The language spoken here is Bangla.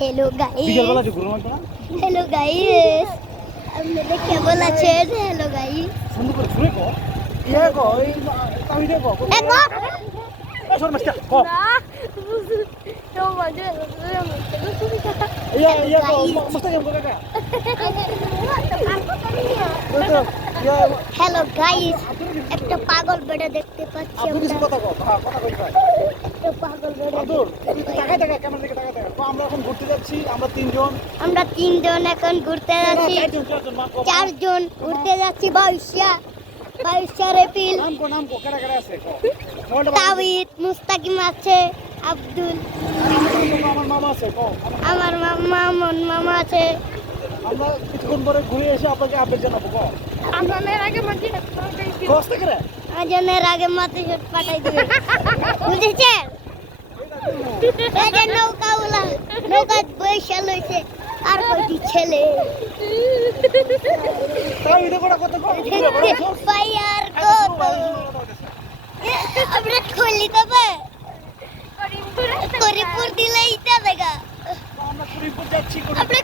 हेलो गाइस বিকেলবেলা যে ঘুরলাম না हेलो गाइस আপনারা কেমন আছেন हेलो गाइस সুন্দর করে ঘুরে কো এই আমি দেখো সর মাস্টার কো মাস্টার কেমন কাকা हेलो गाइस একটা পাগল বেটা দেখতে পাচ্ছি আপনি কিছু আমরা কথা কও কথা কই একটা পাগল বেটা আদুর তুই তাকাই দেখা ক্যামেরা দিকে তাকাই দেখা আমরা এখন ঘুরতে যাচ্ছি আমরা তিনজন এখন ঘুরতে যাচ্ছি চারজন ঘুরতে যাচ্ছি ভবিষ্যৎ এপিল নাম কো কেডা কেডা আছে কো তাবিদ মুস্তাকিম আছে আব্দুল আমার মামা আছে কো আমার মামা আছে আমরা কিছুক্ষণ পরে ঘুরে এসে আপনাকে আপডেট জানাবো কো আজনের আগে মাটি শট পাঠাই দিবে বুঝেছেন এই যে নৌকা বৈশা লইছে আর কয়টি ছেলে তাই এটা কথা কো ফায়ার কত আমরা খুলি তবে করিমপুর দিলেই তা দেখা আমরা করিমপুর যাচ্ছি আমরা